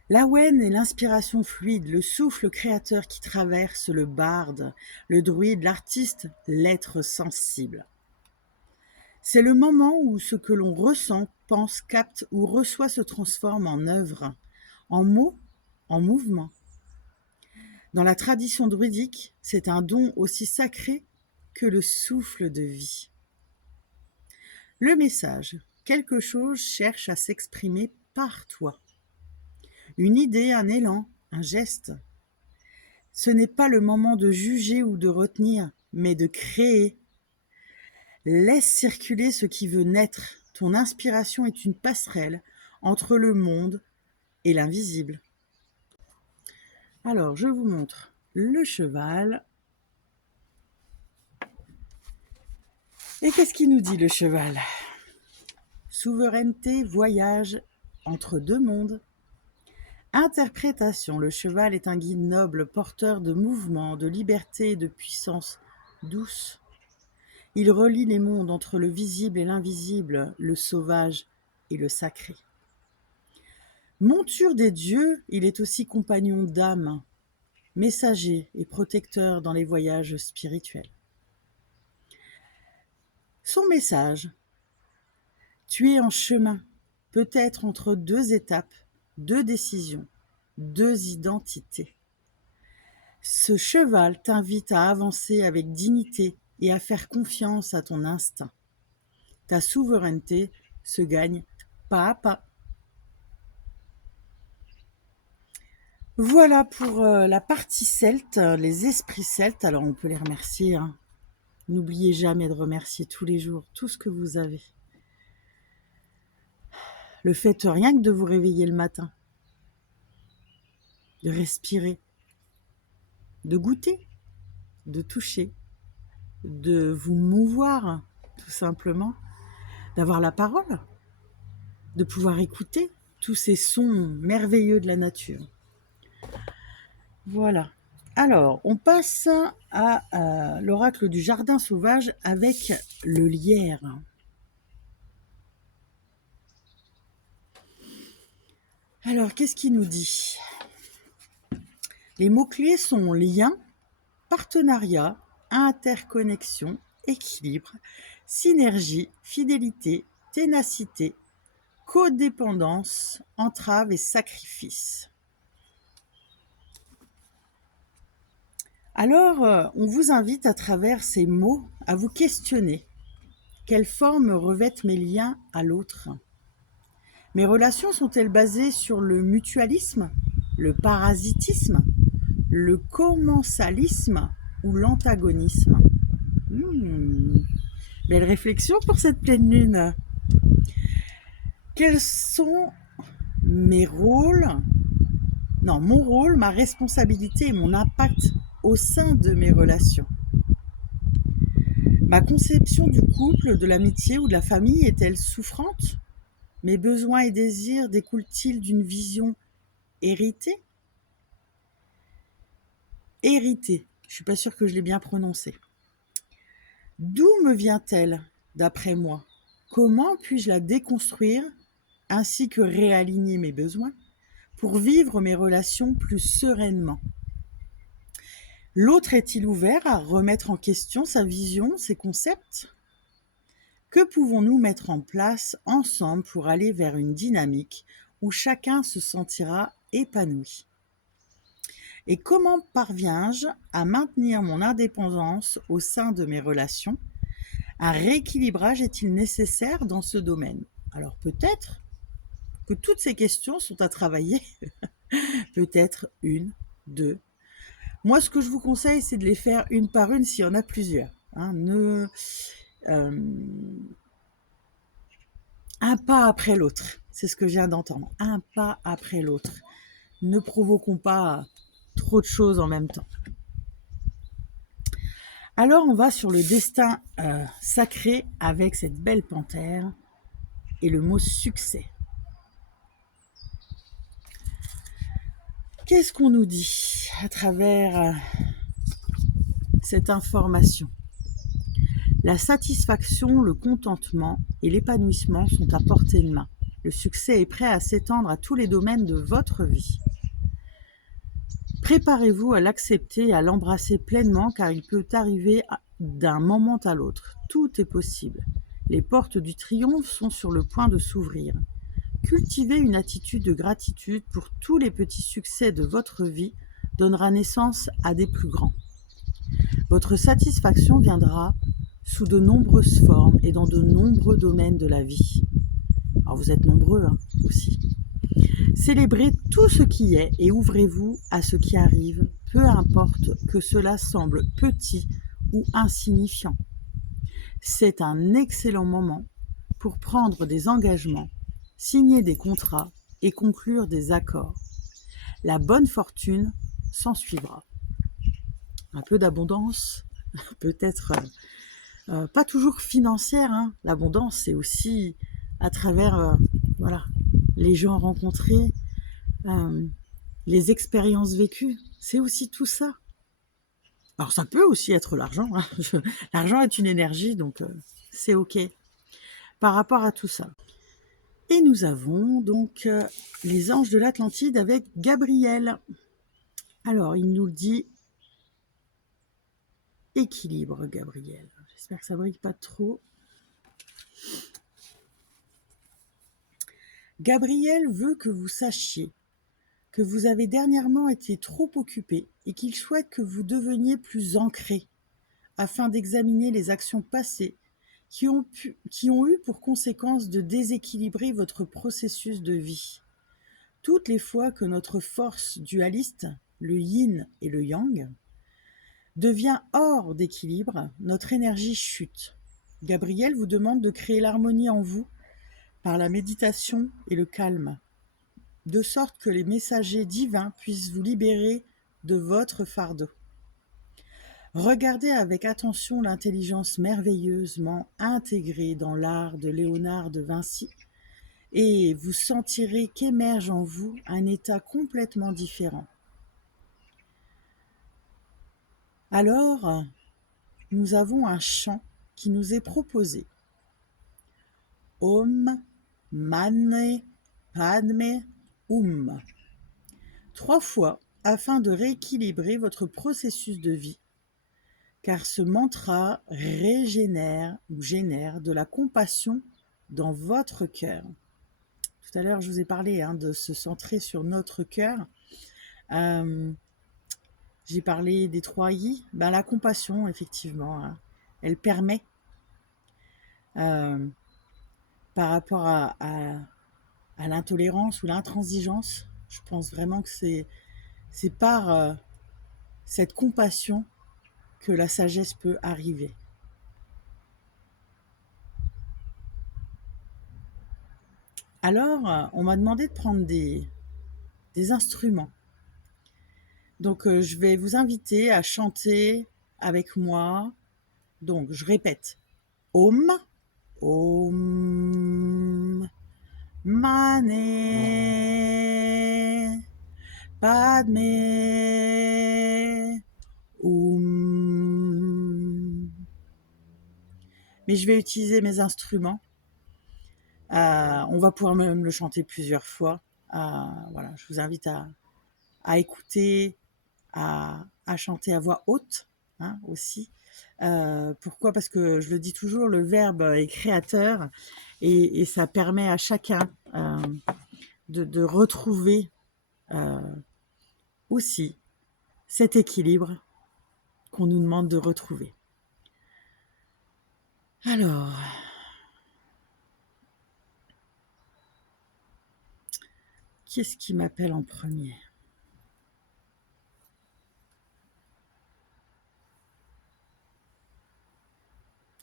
L'Awen est l'inspiration fluide, le souffle créateur qui traverse le barde, le druide, l'artiste, l'être sensible. C'est le moment où ce que l'on ressent, pense, capte ou reçoit se transforme en œuvre, en mots, en mouvement. Dans la tradition druidique, c'est un don aussi sacré que le souffle de vie. Le message, quelque chose cherche à s'exprimer par toi. une idée, un élan, un geste. Ce n'est pas le moment de juger ou de retenir, mais de créer. Laisse circuler ce qui veut naître. Ton inspiration est une passerelle entre le monde et l'invisible. Alors, je vous montre le cheval. Et qu'est-ce qu'il nous dit, le cheval ? Souveraineté, voyage entre deux mondes. Interprétation, le cheval est un guide noble, porteur de mouvement, de liberté et de puissance douce. Il relie les mondes entre le visible et l'invisible, le sauvage et le sacré. Monture des dieux, il est aussi compagnon d'âme, messager et protecteur dans les voyages spirituels. Son message, tu es en chemin, peut-être entre deux étapes, deux décisions, deux identités. Ce cheval t'invite à avancer avec dignité et à faire confiance à ton instinct. Ta souveraineté se gagne pas à pas. Voilà pour la partie celte, les esprits celtes. Alors on peut les remercier. N'oubliez jamais de remercier tous les jours tout ce que vous avez. Le fait rien que de vous réveiller le matin, de respirer, de goûter, de toucher, de vous mouvoir tout simplement, d'avoir la parole, de pouvoir écouter tous ces sons merveilleux de la nature. Voilà. Alors, on passe à l'oracle du jardin sauvage avec le lierre. Alors, qu'est-ce qu'il nous dit ? Les mots-clés sont lien, partenariat, interconnexion, équilibre, synergie, fidélité, ténacité, codépendance, entrave et sacrifice. Alors, on vous invite à travers ces mots à vous questionner. Quelle forme revêtent mes liens à l'autre ? Mes relations sont-elles basées sur le mutualisme, le parasitisme, le commensalisme ou l'antagonisme ? Belle réflexion pour cette pleine lune. Quels sont mes rôles ? Non, mon rôle, ma responsabilité et mon impact au sein de mes relations. Ma conception du couple, de l'amitié ou de la famille est-elle souffrante ? Mes besoins et désirs découlent-ils d'une vision héritée ? Héritée, je ne suis pas sûre que je l'ai bien prononcé. D'où me vient-elle, d'après moi ? Comment puis-je la déconstruire, ainsi que réaligner mes besoins, pour vivre mes relations plus sereinement ? L'autre est-il ouvert à remettre en question sa vision, ses concepts ? Que pouvons-nous mettre en place ensemble pour aller vers une dynamique où chacun se sentira épanoui ? Et comment parviens-je à maintenir mon indépendance au sein de mes relations ? Un rééquilibrage est-il nécessaire dans ce domaine ? Alors peut-être que toutes ces questions sont à travailler, peut-être une, deux. Moi, ce que je vous conseille, c'est de les faire une par une s'il y en a plusieurs. Un pas après l'autre, c'est ce que je viens d'entendre. Un pas après l'autre. Ne provoquons pas trop de choses en même temps. Alors, on va sur le destin sacré avec cette belle panthère et le mot succès. Qu'est-ce qu'on nous dit à travers cette information ? La satisfaction, le contentement et l'épanouissement sont à portée de main. Le succès est prêt à s'étendre à tous les domaines de votre vie. Préparez-vous à l'accepter et à l'embrasser pleinement car il peut arriver d'un moment à l'autre. Tout est possible. Les portes du triomphe sont sur le point de s'ouvrir. Cultiver une attitude de gratitude pour tous les petits succès de votre vie donnera naissance à des plus grands. Votre satisfaction viendra sous de nombreuses formes et dans de nombreux domaines de la vie. Alors vous êtes nombreux aussi. Célébrez tout ce qui est et ouvrez-vous à ce qui arrive, peu importe que cela semble petit ou insignifiant. C'est un excellent moment pour prendre des engagements, signer des contrats et conclure des accords. La bonne fortune s'ensuivra. Un peu d'abondance, peut-être pas toujours financière, hein. L'abondance, c'est aussi à travers les gens rencontrés, les expériences vécues, c'est aussi tout ça. Alors ça peut aussi être l'argent, hein. L'argent est une énergie, donc c'est ok par rapport à tout ça. Et nous avons donc les anges de l'Atlantide avec Gabriel. Alors il nous dit équilibre, Gabriel. J'espère que ça brille pas trop. Gabriel veut que vous sachiez que vous avez dernièrement été trop occupé et qu'il souhaite que vous deveniez plus ancré afin d'examiner les actions passées qui ont eu pour conséquence de déséquilibrer votre processus de vie. Toutes les fois que notre force dualiste, le yin et le yang, devient hors d'équilibre, notre énergie chute. Gabriel vous demande de créer l'harmonie en vous par la méditation et le calme, de sorte que les messagers divins puissent vous libérer de votre fardeau. Regardez avec attention l'intelligence merveilleusement intégrée dans l'art de Léonard de Vinci et vous sentirez qu'émerge en vous un état complètement différent. Alors, nous avons un chant qui nous est proposé. Om Mane Padme Hum. 3 fois afin de rééquilibrer votre processus de vie, car ce mantra régénère ou génère de la compassion dans votre cœur. Tout à l'heure, je vous ai parlé de se centrer sur notre cœur. J'ai parlé des 3 I. La compassion, effectivement, elle permet, par rapport à l'intolérance ou l'intransigeance, je pense vraiment que c'est par cette compassion que la sagesse peut arriver. Alors, on m'a demandé de prendre des instruments. Donc, je vais vous inviter à chanter avec moi. Donc, je répète. Om, Om, Mane, Padme, Hum. Mais je vais utiliser mes instruments. On va pouvoir même le chanter plusieurs fois. Voilà, je vous invite à écouter, à chanter à voix haute aussi. Pourquoi ? Parce que je le dis toujours, le verbe est créateur et ça permet à chacun de retrouver aussi cet équilibre qu'on nous demande de retrouver. Alors, qui est-ce qui m'appelle en premier ?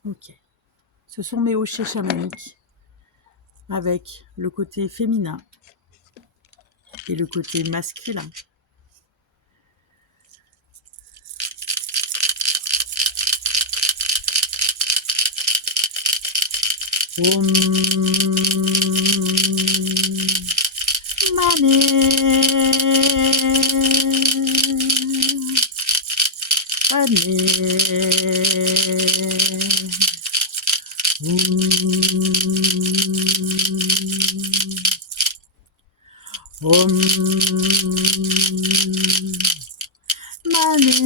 Ok. Ce sont mes hochets chamaniques avec le côté féminin et le côté masculin. Om Mane Padme Om Mane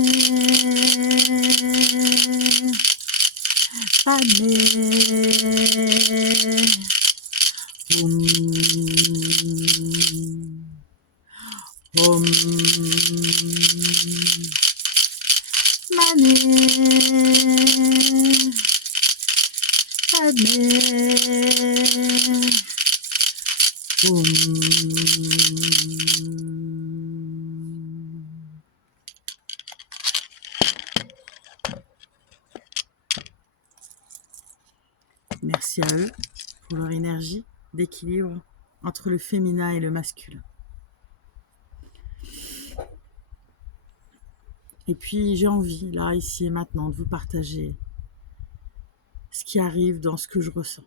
Padme Om Mane Padme Merci à eux pour leur énergie d'équilibre entre le féminin et le masculin. Et puis j'ai envie, là, ici et maintenant, de vous partager ce qui arrive dans ce que je ressens.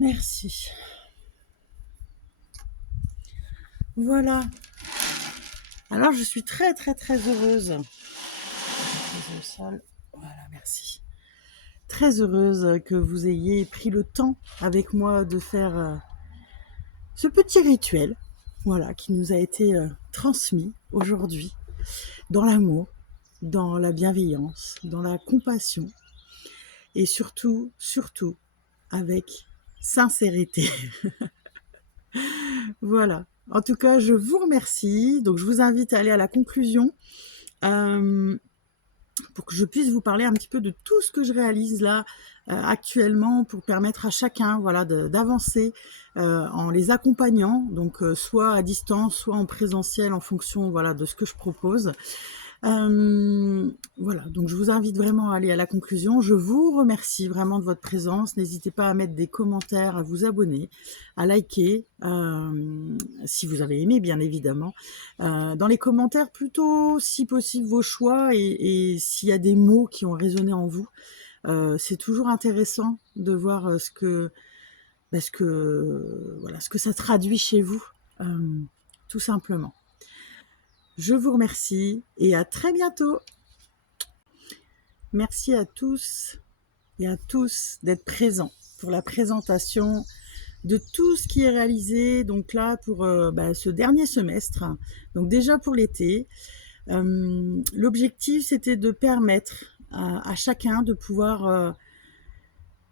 Merci. Voilà. Alors, je suis très, très, très heureuse. Voilà, merci. Très heureuse que vous ayez pris le temps avec moi de faire ce petit rituel, voilà, qui nous a été transmis aujourd'hui dans l'amour, dans la bienveillance, dans la compassion et surtout, surtout, avec sincérité. Voilà. En tout cas, je vous remercie. Donc, je vous invite à aller à la conclusion pour que je puisse vous parler un petit peu de tout ce que je réalise là actuellement pour permettre à chacun, voilà, d'avancer en les accompagnant, donc soit à distance, soit en présentiel en fonction, voilà, de ce que je propose. Voilà, donc je vous invite vraiment à aller à la conclusion. Je vous remercie vraiment de votre présence. N'hésitez pas à mettre des commentaires, à vous abonner, à liker, si vous avez aimé, bien évidemment. Dans les commentaires, plutôt, si possible, vos choix et s'il y a des mots qui ont résonné en vous. C'est toujours intéressant de voir voilà, ce que ça traduit chez vous, tout simplement. Je vous remercie et à très bientôt. Merci à tous et à tous d'être présents pour la présentation de tout ce qui est réalisé donc là pour ce dernier semestre. Donc déjà pour l'été, l'objectif c'était de permettre à chacun de pouvoir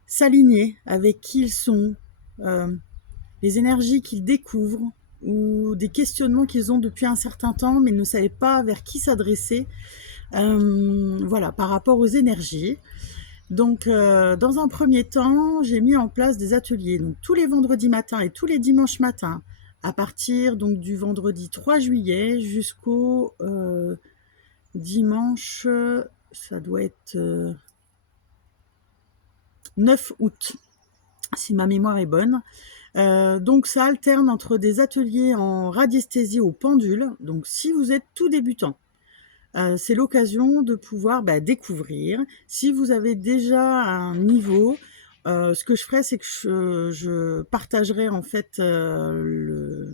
s'aligner avec qui ils sont, les énergies qu'ils découvrent ou des questionnements qu'ils ont depuis un certain temps mais ne savaient pas vers qui s'adresser, voilà, par rapport aux énergies. Donc, dans un premier temps, j'ai mis en place des ateliers, donc tous les vendredis matins et tous les dimanches matins, à partir donc du vendredi 3 juillet jusqu'au dimanche, ça doit être 9 août, si ma mémoire est bonne. Donc ça alterne entre des ateliers en radiesthésie au pendule, donc si vous êtes tout débutant, c'est l'occasion de pouvoir découvrir. Si vous avez déjà un niveau, ce que je ferai, c'est que je partagerai en fait le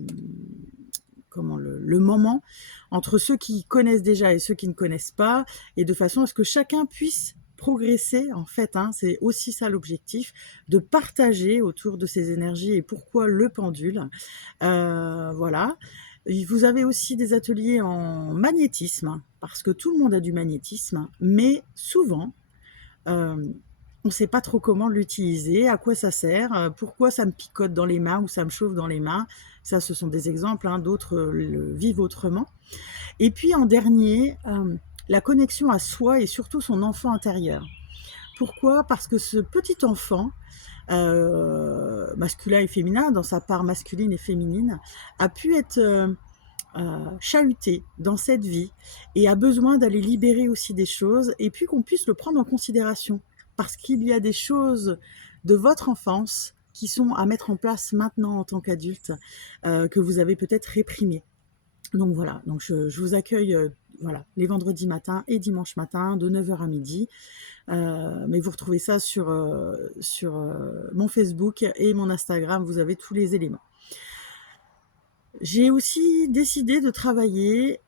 moment entre ceux qui connaissent déjà et ceux qui ne connaissent pas, et de façon à ce que chacun puisse progresser en fait, c'est aussi ça l'objectif, de partager autour de ces énergies et pourquoi le pendule. Voilà. Vous avez aussi des ateliers en magnétisme, parce que tout le monde a du magnétisme, mais souvent, on ne sait pas trop comment l'utiliser, à quoi ça sert, pourquoi ça me picote dans les mains ou ça me chauffe dans les mains. Ça, ce sont des exemples, d'autres le vivent autrement. Et puis en dernier, la connexion à soi et surtout son enfant intérieur. Pourquoi ? Parce que ce petit enfant, masculin et féminin, dans sa part masculine et féminine, a pu être chahuté dans cette vie et a besoin d'aller libérer aussi des choses, et puis qu'on puisse le prendre en considération, parce qu'il y a des choses de votre enfance qui sont à mettre en place maintenant en tant qu'adulte, que vous avez peut-être réprimées. Donc voilà, donc je vous accueille voilà, les vendredis matins et dimanche matin de 9h à midi. Mais vous retrouvez ça sur mon Facebook et mon Instagram, vous avez tous les éléments. J'ai aussi décidé de travailler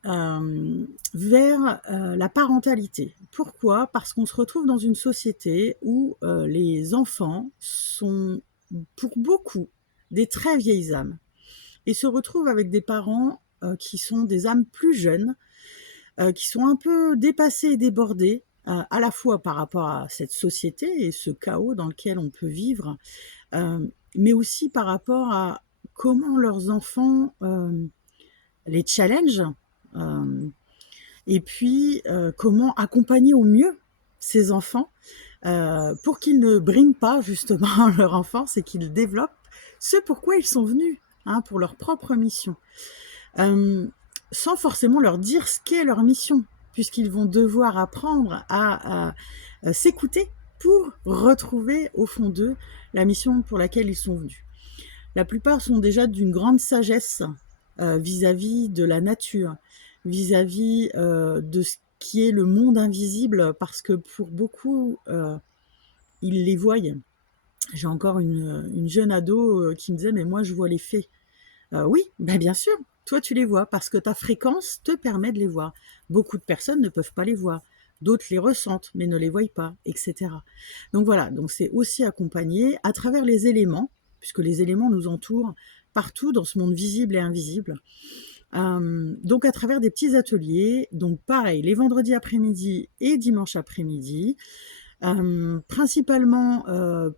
vers la parentalité. Pourquoi ? Parce qu'on se retrouve dans une société où les enfants sont pour beaucoup des très vieilles âmes et se retrouvent avec des parents qui sont des âmes plus jeunes, qui sont un peu dépassés et débordés, à la fois par rapport à cette société et ce chaos dans lequel on peut vivre, mais aussi par rapport à comment leurs enfants les challenge, et puis comment accompagner au mieux ces enfants pour qu'ils ne briment pas justement leur enfance et qu'ils développent ce pourquoi ils sont venus, pour leur propre mission. Sans forcément leur dire ce qu'est leur mission, puisqu'ils vont devoir apprendre à s'écouter pour retrouver au fond d'eux la mission pour laquelle ils sont venus. La plupart sont déjà d'une grande sagesse vis-à-vis de la nature, vis-à-vis de ce qui est le monde invisible, parce que pour beaucoup, ils les voient. J'ai encore une jeune ado qui me disait « mais moi je vois les fées ». Oui, bien sûr, toi tu les vois, parce que ta fréquence te permet de les voir. Beaucoup de personnes ne peuvent pas les voir, d'autres les ressentent, mais ne les voient pas, etc. Donc voilà, donc c'est aussi accompagné à travers les éléments, puisque les éléments nous entourent partout dans ce monde visible et invisible. Donc à travers des petits ateliers, donc pareil, les vendredis après-midi et dimanche après-midi, principalement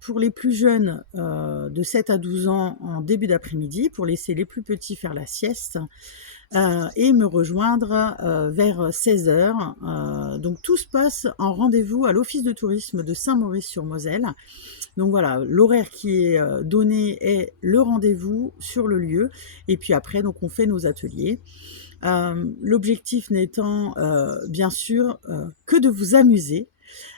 pour les plus jeunes de 7 à 12 ans en début d'après-midi, pour laisser les plus petits faire la sieste, et me rejoindre vers 16h. Donc tout se passe en rendez-vous à l'Office de tourisme de Saint-Maurice-sur-Moselle. Donc voilà, l'horaire qui est donné est le rendez-vous sur le lieu, et puis après donc on fait nos ateliers. L'objectif n'étant bien sûr que de vous amuser,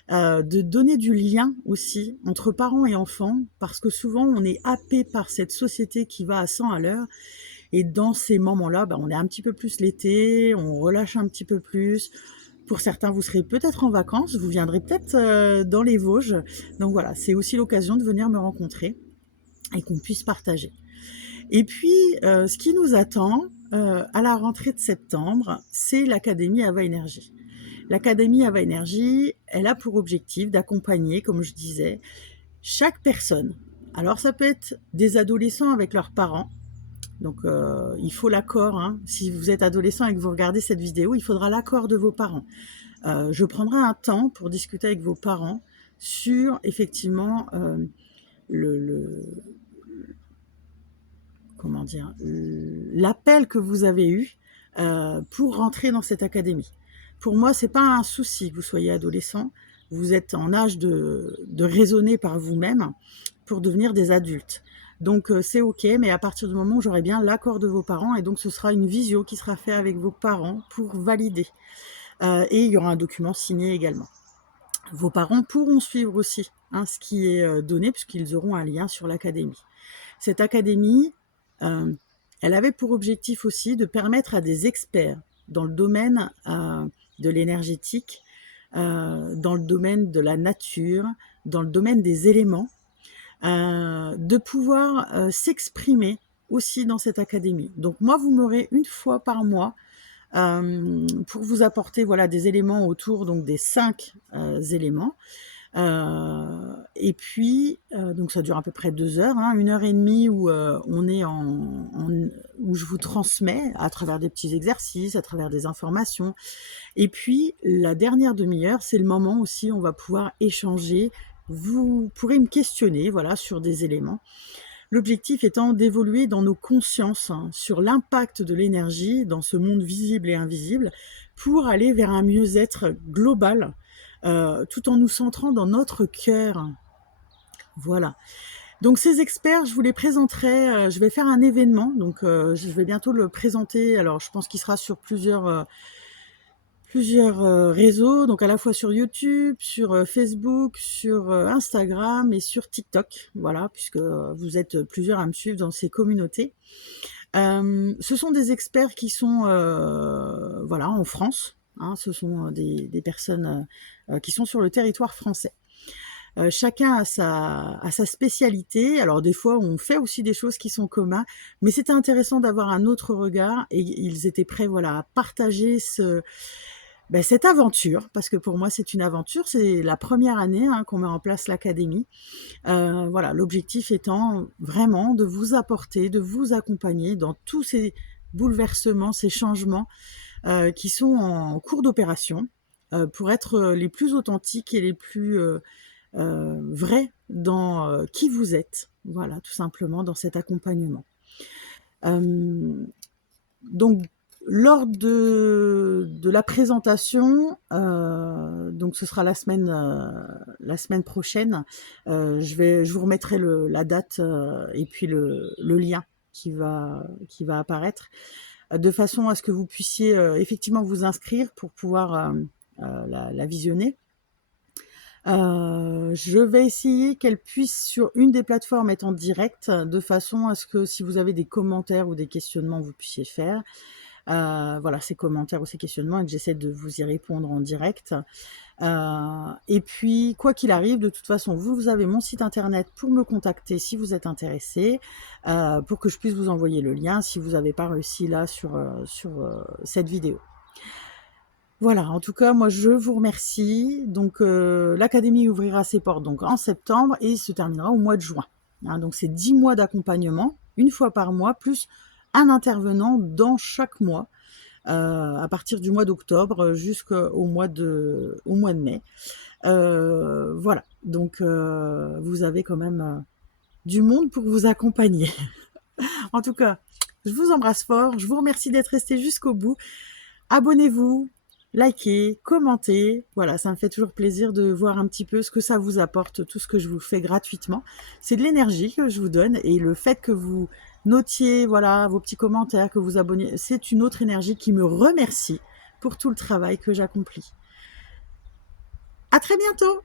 de donner du lien aussi entre parents et enfants, parce que souvent on est happé par cette société qui va à 100 à l'heure, et dans ces moments-là, on est un petit peu plus l'été, on relâche un petit peu plus, Pour certains, vous serez peut-être en vacances, vous viendrez peut-être dans les Vosges. Donc voilà, c'est aussi l'occasion de venir me rencontrer et qu'on puisse partager. Et puis, ce qui nous attend à la rentrée de septembre, c'est l'Académie Ava Énergie. L'Académie Ava Énergie, elle a pour objectif d'accompagner, comme je disais, chaque personne. Alors ça peut être des adolescents avec leurs parents. Donc il faut l'accord, hein. Si vous êtes adolescent et que vous regardez cette vidéo, il faudra l'accord de vos parents. Je prendrai un temps pour discuter avec vos parents sur effectivement comment dire, l'appel que vous avez eu pour rentrer dans cette académie. Pour moi, c'est pas un souci que vous soyez adolescent. Vous êtes en âge de raisonner par vous-même pour devenir des adultes. Donc c'est ok, mais à partir du moment où j'aurai bien l'accord de vos parents, et donc ce sera une visio qui sera faite avec vos parents pour valider. Et il y aura un document signé également. Vos parents pourront suivre aussi ce qui est donné, puisqu'ils auront un lien sur l'académie. Cette académie, elle avait pour objectif aussi de permettre à des experts dans le domaine de l'énergétique, dans le domaine de la nature, dans le domaine des éléments, de pouvoir s'exprimer aussi dans cette académie. Donc moi, vous m'aurez une fois par mois pour vous apporter voilà, des éléments autour donc, des 5 éléments. Et puis, donc ça dure à peu près 2 heures, 1h30 où on est où je vous transmets à travers des petits exercices, à travers des informations. Et puis, la dernière demi-heure, c'est le moment aussi où on va pouvoir échanger. Vous pourrez me questionner voilà, sur des éléments. L'objectif étant d'évoluer dans nos consciences sur l'impact de l'énergie dans ce monde visible et invisible pour aller vers un mieux-être global tout en nous centrant dans notre cœur. Voilà. Donc ces experts, je vous les présenterai, je vais faire un événement, donc je vais bientôt le présenter, alors je pense qu'il sera sur plusieurs réseaux, donc à la fois sur YouTube, sur Facebook, sur Instagram et sur TikTok, voilà, puisque vous êtes plusieurs à me suivre dans ces communautés. Ce sont des experts qui sont voilà, en France, ce sont des personnes qui sont sur le territoire français. Chacun a sa spécialité. Alors des fois, on fait aussi des choses qui sont communes, mais c'était intéressant d'avoir un autre regard et ils étaient prêts voilà, à partager cette aventure, parce que pour moi c'est une aventure, c'est la première année qu'on met en place l'académie. Voilà, l'objectif étant vraiment de vous apporter, de vous accompagner dans tous ces bouleversements, ces changements qui sont en cours d'opération pour être les plus authentiques et les plus vrais dans qui vous êtes. Voilà, tout simplement dans cet accompagnement. Donc, lors de la présentation, donc ce sera la semaine prochaine, je vous remettrai la date et puis le lien qui va apparaître, de façon à ce que vous puissiez effectivement vous inscrire pour pouvoir la visionner. Je vais essayer qu'elle puisse sur une des plateformes être en direct, de façon à ce que si vous avez des commentaires ou des questionnements, vous puissiez faire. Voilà, ces commentaires ou ces questionnements et que j'essaie de vous y répondre en direct. Et puis, quoi qu'il arrive, de toute façon, vous avez mon site internet pour me contacter si vous êtes intéressé, pour que je puisse vous envoyer le lien si vous n'avez pas réussi là sur cette vidéo. Voilà, en tout cas, moi je vous remercie. Donc l'académie ouvrira ses portes donc en septembre et se terminera au mois de juin. Donc c'est 10 mois d'accompagnement, une fois par mois, plus un intervenant dans chaque mois, à partir du mois d'octobre jusqu'au mois de mai. Voilà, donc vous avez quand même du monde pour vous accompagner. En tout cas, je vous embrasse fort, je vous remercie d'être resté jusqu'au bout. Abonnez-vous, likez, commentez. Voilà, ça me fait toujours plaisir de voir un petit peu ce que ça vous apporte, tout ce que je vous fais gratuitement. C'est de l'énergie que je vous donne et le fait que vous notiez voilà, vos petits commentaires, que vous abonniez, c'est une autre énergie qui me remercie pour tout le travail que j'accomplis. À très bientôt!